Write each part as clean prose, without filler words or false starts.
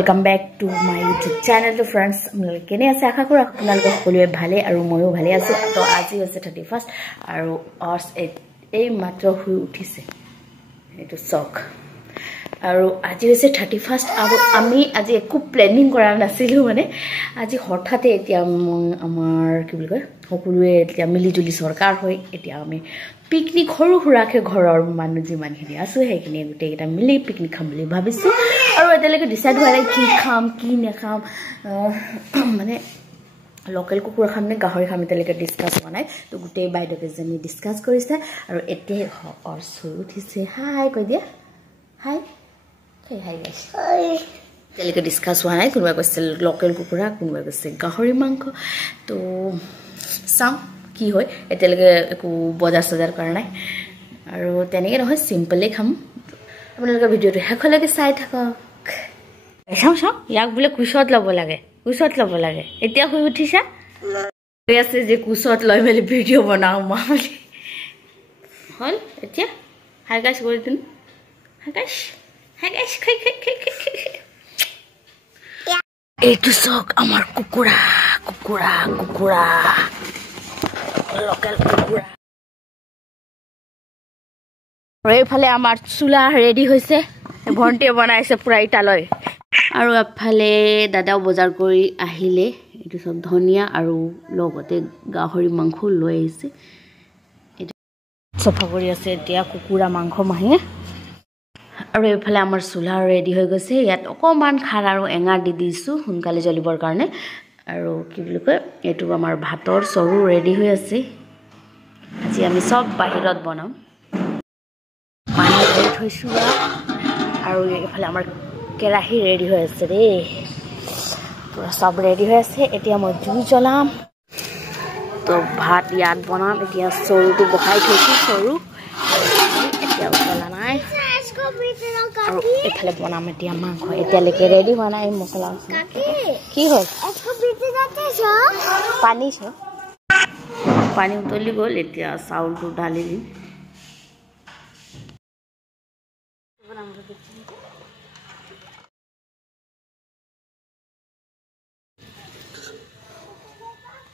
Welcome back to my YouTube channel तो friends केने আছে আশা কৰো আপোনালোক সকলোৱে ভালে আৰু ময়ো ভালে আছো তো আজি হৈছে 31 আৰু অৰ্স এই মাত্ৰ হৈ উঠিছে এটো শক আৰু আজি হৈছে 31 আৰু আমি আজি একো প্ল্যানিং কৰা নাছিলো মানে আজি হঠাতে এতিয়া আমাৰ কি বুলি কয় সকলোৱে এতিয়া মিলি জুলি সৰকাৰ হৈ এতিয়া আমি পিকনিক হৰু হুৰাকে ঘৰৰ মানুহ যিমানখিনি আছে হেখিনি গুটেই এটা মিলি পিকনিক খাম বুলি ভাবিছো আৰু এতিয়ালৈকে ডিসাইড হোৱা নাই কি খাম কি নেখাম মানে লোকেল কুকুৰ খাম নে গাহৰি খাম এতিয়ালৈকে ডিসকাস হোৱা নাই তো গুটেই বাইদেউকে জনি ডিসকাস কৰিছে আৰু এতিয়া অৰ্স হৈ উঠিছে হাই কৈ দিয়া হাই হাই গাইস এতিয়ালৈকে ডিসকাস হোৱা নাই কোনোবা কৈছে লোকেল কুকুৰা কোনোবা কৈছে গাহৰি মাংস তো চাম কি হয় এতিয়ালৈকে একো বজাৰ সজাৰ কৰা নাই আৰু তেনেকে নহয় সিম্পলি খাম আপোনালোকে ভিডিওটো হেখলৈকে চাই থাকক চাও ইয়াক বলে কুশত লব লাগে এতিয়া হৈ উঠিছা কৈ আছে যে কুশত লৈ মেলি ভিডিও বনাও মালি হল এতিয়া হাই গাইস কৰি দিন হাই গাইস খাই এইটো সক আমাৰ কুকুৰা লোকেল কুকুৰা এইফালে আমাৰ চুলা ৰেডি হৈছে ভন্টিয়ে বনাইছে পুৰা ইটালৈ আৰু এফালে দাদাও বজাৰ কৰি আহিলে এইটো সব ধনিয়া আৰু লগতে গাহৰি মাংস লৈ আহিছে এটা সফা কৰি আছে এতিয়া কুকুৰা মাংস মাহে আৰু এইফালে আমাৰ চুলা ৰেডি হৈ গৈছে ইয়াত অকমান খাৰ আৰু এঙাৰ দি দিছো সোনকালে জ্বলিবৰ কাৰণে আৰু কি বুলি কয় এটো আমাৰ ভাতৰ সৰু ৰেডি হৈ আছে আজি আমি সব বাহিৰত বনাম পানী ৰেডি থৈছো আৰু এইফালে আমাৰ কেৰাহী ৰেডি হৈ আছে ৰে পুৰা সব ৰেডি হৈ আছে এতিয়া মই জুই জ্বলাম তো ভাত ইয়াত বনাম এতিয়া সৰুটো বহাই থৈছো সৰু এতিয়া জ্বলা নাই আৰু এফালে বনাম এতিয়া মাংস এতিয়ালৈকে ৰেডি হোৱা নাই মছলা কি হ'ল পানী উতলি গ'ল এতিয়া চাউলটো ঢালি দিম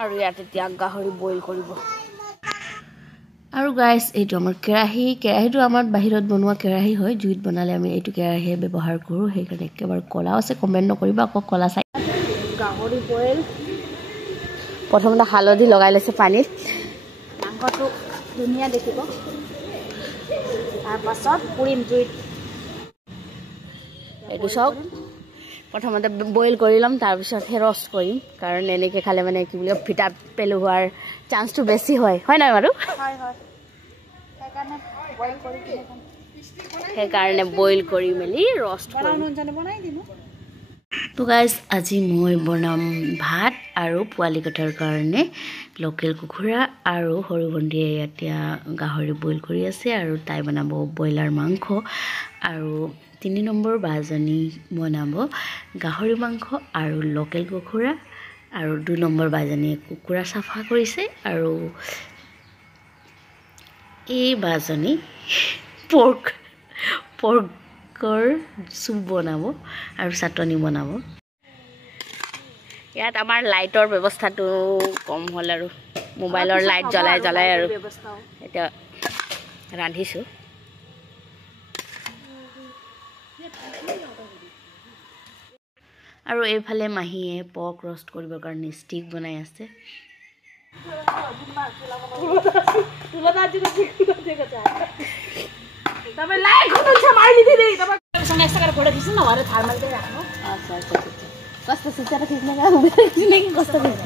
আৰু ইয়াত এতিয়া গাহৰি বইল কৰিব আৰু গাইস এইটো আমাৰ কেৰাহীটো আমাৰ বাহিৰত বনোৱা কেৰাহী হয় জুইত বনালে আমি এইটো কেৰাহী ব্যৱহাৰ কৰো সেইকাৰণে একেবাৰে কলা আছে কমেন্ট নকৰিবা আকৌ কলা চাই গাহৰি বইল প্ৰথমতে হালধি লগাই লৈছে পানীত মাংসটো ধুনীয়া দেখিব তাৰ পাছত পুৰিম জুইত এইটো সব প্ৰথমতে বইল কৰি লম তাৰ পিছত ৰষ্ট কৰিম কাৰণ এনেকে খালে মানে কি বুলি ফিটা পেলু হোৱাৰ চান্সটো বেছি হয় না বাৰু হয় সেইকাৰণে বইল কৰি মেলি ৰষ্ট কৰিম তো গাইস আজি মই বনাম ভাত আৰু পোৱালি কটাৰ কাৰণে লোকেল কুকুৰা আৰু সৰু ভন্টিয়ে এতিয়া গাহৰি বইল কৰি আছে আৰু তাই বনাব ব্ৰইলাৰ মাংস আৰু 3 নম্বৰ বাজনী বনাব গাহৰি মাংস আৰু লোকেল কুকুৰা আৰু 2 নম্বৰ বাজনীয়ে কুকুৰা সাফা কৰিছে আৰু এই বাজনী পৰ্কৰ চুপ বনাব আৰু চাটনি বনাব ইয়াত আমাৰ লাইটৰ ব্যৱস্থাটো কম হ'ল আৰু মোবাইলৰ লাইট জ্বলাই আৰু এটা ৰান্ধিছো আৰু এইফালে মাহীয়ে পৰ্ক ৰষ্ট কৰিবৰ কাৰণে ষ্টিক বনাই আছে তবে লাইট ঘুরছে মারি দিদি তবে সঙ্গে একটা করে ফটো খিস না আরে থার্মাল করে রাখো আচ্ছা কষ্ট সিস্টার খিস না খিস কি কষ্ট খিস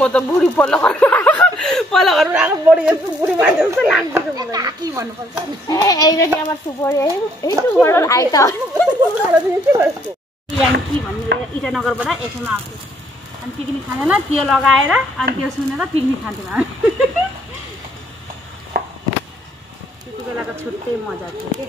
মতো বুড়ি পলো কর রাখ বড়ি বুড়ি বাজছে লাগছে মনে কি মনে পড়ছে এই যে আমার সুপর এই তো বড় আইতা কি भन्ने इटानगरबाट एकैमा आउँछ अनि पिकनिक खानेला त्यो लगाएर अनि त्यो सुनेर पिकनिक खान्थ्यौँ त्यति बेलाको छुट्टै मजा थियो के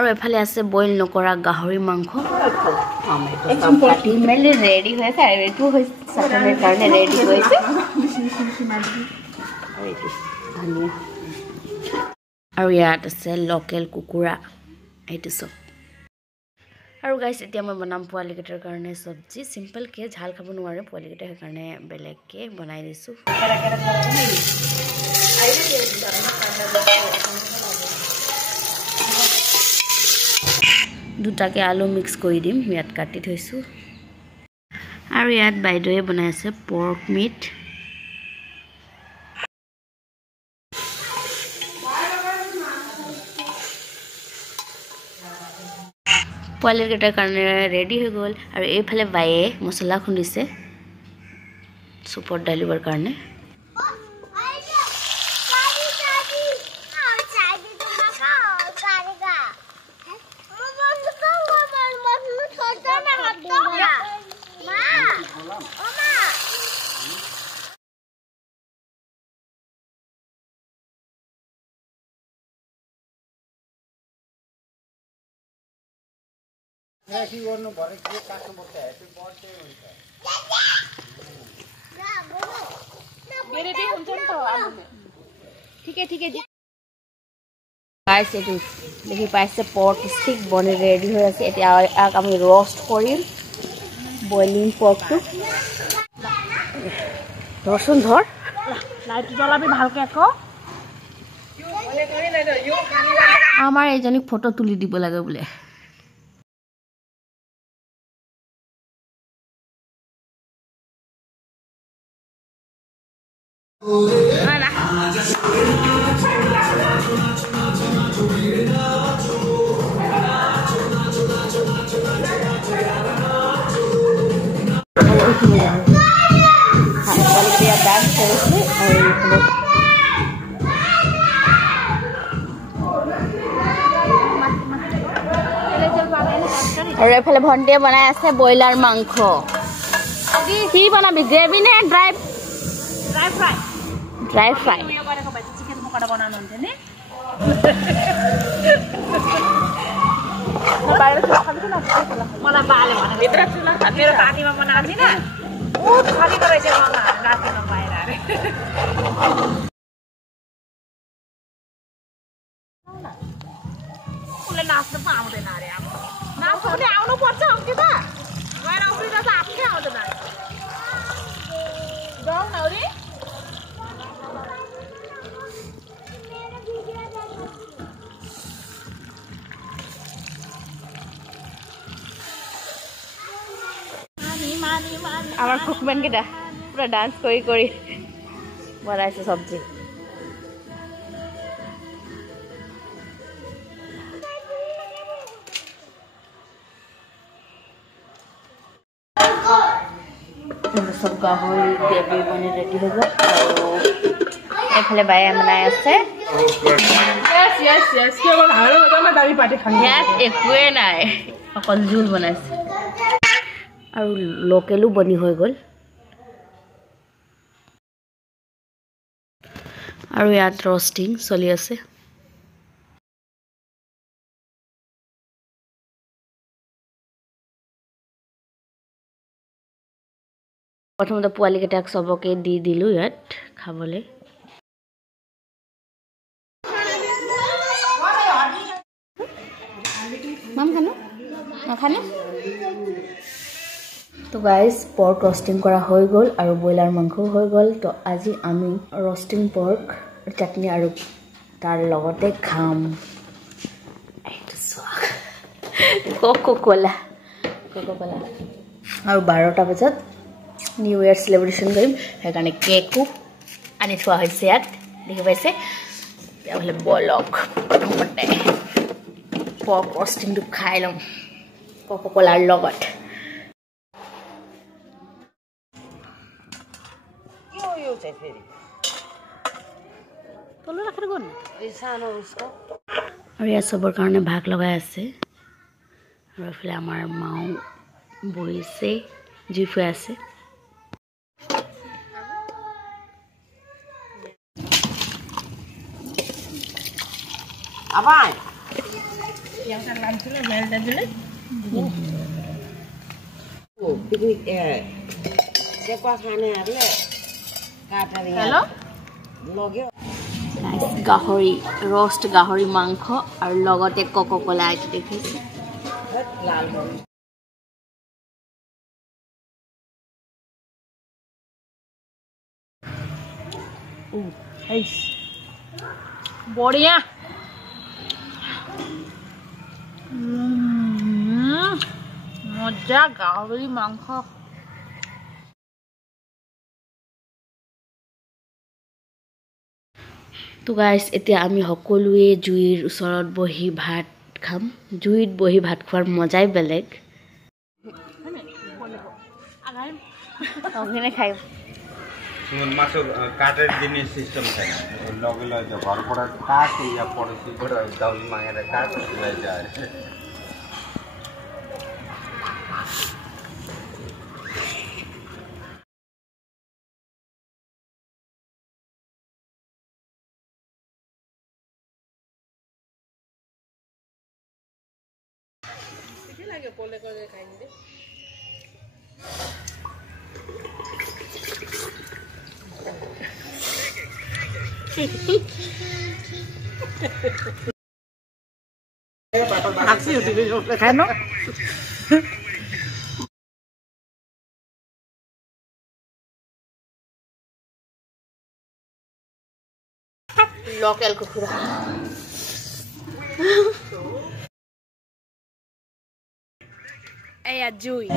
আৰু এফালে আছে বইল নকৰা গাহৰি মাংস কাটি মেলি ৰেডি হৈ আছে আৰু এইটো চাটনিৰ কাৰণে ৰেডি হৈছে আৰু ইয়াত আছে লোকেল কুকুৰা এইটো চব আৰু গাইছ এতিয়া মই বনাম পোৱালিকেইটাৰ কাৰণে চব্জি চিম্পলকৈ ঝাল খাব নোৱাৰে পোৱালিকেইটা সেইকাৰণে বেলেগকৈ বনাই দিছোঁ দুটাকে আলু মিক্স কৰি দিম ইয়াত কাটি থৈছোঁ আৰু ইয়াত বাইদেৱে বনাই আছে পৰ্ক মিট পোৱালিকেইটাৰ কাৰণে ৰেডি হৈ গ'ল আৰু এইফালে বাইয়ে মছলা খুন্দিছে চুপত ঢালিবৰ কাৰণে দেখি পাইছে পৰ্ক ষ্টিক বনি ৰেডি হৈ আছে এতিয়া আমি ৰষ্ট কৰিম বইলিং পৰ্কটো ধৰচোন ধৰ লাইটটো জ্বলাবি ভালকৈ আকৌ আমাৰ এইজনীক ফটো তুলি দিব লাগে বোলে আৰু এফালে ভণ্টিয়ে বনাই আছে ব্ৰইলাৰ মাংস কি বনাবি গ্ৰেভি নে ড্ৰাই ফ্ৰাই नाच्न पाउँदैन अरे अब नाच्ने आउनु पर्छ अंकिता गएर उफ्रिदा त आफै आउँदैन जाऊ न अरे আমার কুকম্যান কেটা পুরা ডান্স করি করি বানাইছে সবজি सब गाहरी ग्रेवी बनी रेडी हो गया और एफाले बाया बनाय আছে यस केवल हारो ना दाबी पार्टी खानी यार एकवे নাই অকল জুল বনাইছে আৰু লোকেলও বনি হৈ গল আৰু ইয়াত রোস্টিং চলি আছে प्रथम पोवालिकेटाक सबके दी दिलु यात खाबले माम खानो खानो तो गाइस पर्क रोस्टिंग करा हो गल और ब्रॉयलर मांस हो गल तो आज आमी रोस्टिंग पर्क चटनी और तार लगते खाम कोको कोला और 12टा बजत নিউ ইয়ার সেলিব্রেশন করিম সেখানে কেকও আনি থোৱা হৈছে ইয়াত দেখি পাইছে তাহলে বলক প্ৰথমতে পৰ্ক ৰস্টিংটো খাই লম কোকো কোলাৰ লগত ইয়ো চাই ফেৰি তলো ৰাখি গন ইসানো উসকো আৰু ইয়া সবৰ কাৰণে ভাগ লগাই আছে আৰু এফালে আমাৰ মাও বহিছে জিফে আছে আবাই yang salam dulu melda dulu picnic sekwa khane arle katari hello loge গাহৰি roast গাহৰি মাংস আৰু লগতে কোকো কোলা আইটি দেখিছে লাল মৰি बढ़िया मजा गाहरी मांस তো গাইস এতিয়া আমি সকলোৱে জুইৰ ওচৰত বহি ভাত খাম জুইত বহি ভাত খোৱাৰ মজাই বেলেগ অগনে খাই मासो काटेर दिने सिस्टम छैन लगे लगे घरबाट काट या पडोसीबाट दाउली मागेर काट लैजाए के लाग्यो कोले कोले खाइदिए Aksi udah video kan? Lokal kukura. Eh Jui.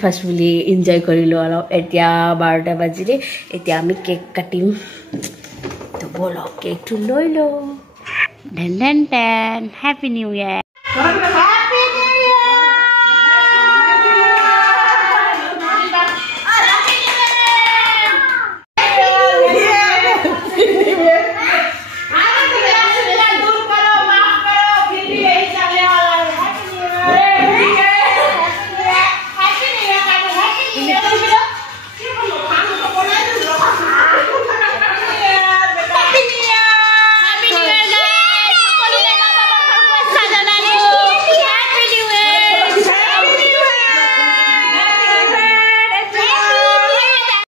First really enjoy korilu alop etia 12 bajile etia ami cake katim to bolo cake to loilo den happy new year